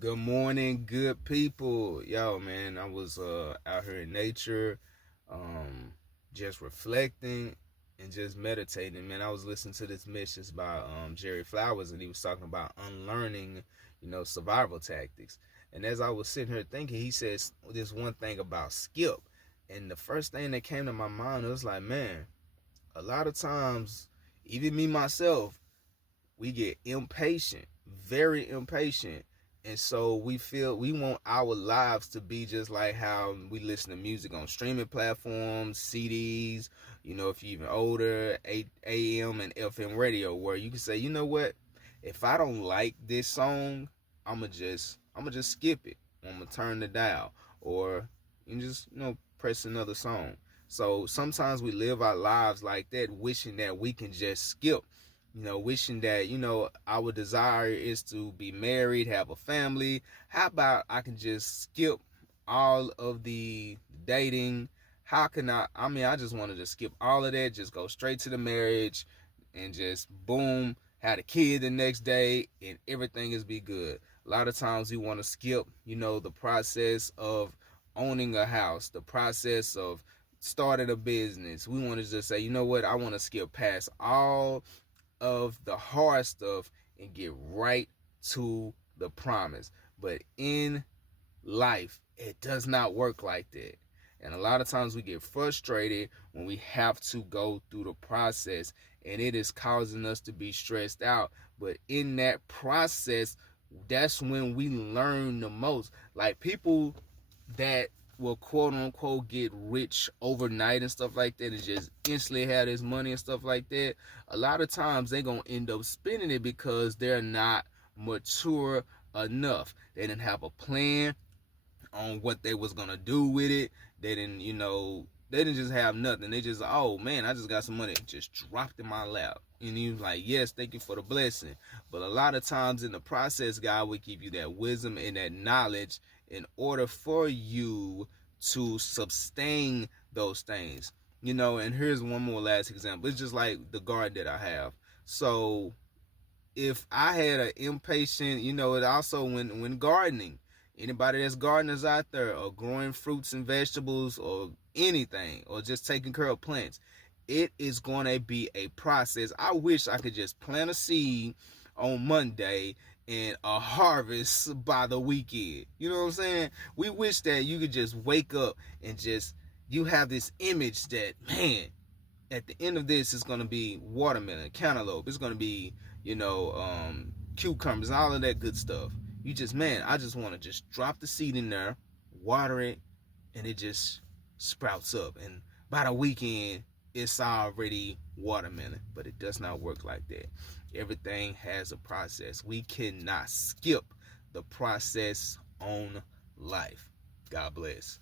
Good morning, good people. Yo, man, I was out here in nature, um, just reflecting and just meditating. Man, I was listening to this message by Jerry Flowers, and he was talking about unlearning, survival tactics. And as I was sitting here thinking, he says this one thing about skip, and the first thing that came to my mind was like, man, a lot of times, even me myself, we get impatient, very impatient. And so we feel we want our lives to be just like how we listen to music on streaming platforms, CDs, if you're even older, AM and FM radio, where you can say, you know what, if I don't like this song, I'ma just skip it. I'm gonna turn the dial, or you just press another song. So sometimes we live our lives like that, wishing that we can just skip, wishing that, our desire is to be married, have a family. How about I can just skip all of the dating? How can I just wanted to skip all of that, just go straight to the marriage and just boom, had a kid the next day and everything is be good. A lot of times we want to skip, the process of owning a house, the process of starting a business. We want to just say, you know what, I want to skip past all of the hard stuff and get right to the promise. But in life, it does not work like that. And a lot of times we get frustrated when we have to go through the process, and it is causing us to be stressed out. But in that process, that's when we learn the most. Like people that will quote unquote get rich overnight and stuff like that and just instantly have this money and stuff like that, a lot of times they're gonna end up spending it because they're not mature enough. They didn't have a plan on what they was gonna do with it. They didn't, they didn't just have nothing. They just, oh man, I just got some money, just dropped in my lap. And he was like, yes, thank you for the blessing. But a lot of times in the process, God will give you that wisdom and that knowledge in order for you to sustain those things. And here's one more last example. It's just like the garden that I have. So if I had an impatient, it also when gardening, anybody that's gardeners out there or growing fruits and vegetables or anything or just taking care of plants, it is going to be a process. I wish I could just plant a seed on Monday and a harvest by the weekend. You know what I'm saying? We wish that you could just wake up and just, you have this image that, man, at the end of this, it's going to be watermelon, cantaloupe. It's going to be, cucumbers, all of that good stuff. You just, man, I just want to just drop the seed in there, water it, and it just sprouts up. And by the weekend, it's already watermelon. But it does not work like that. Everything has a process. We cannot skip the process on life. God bless.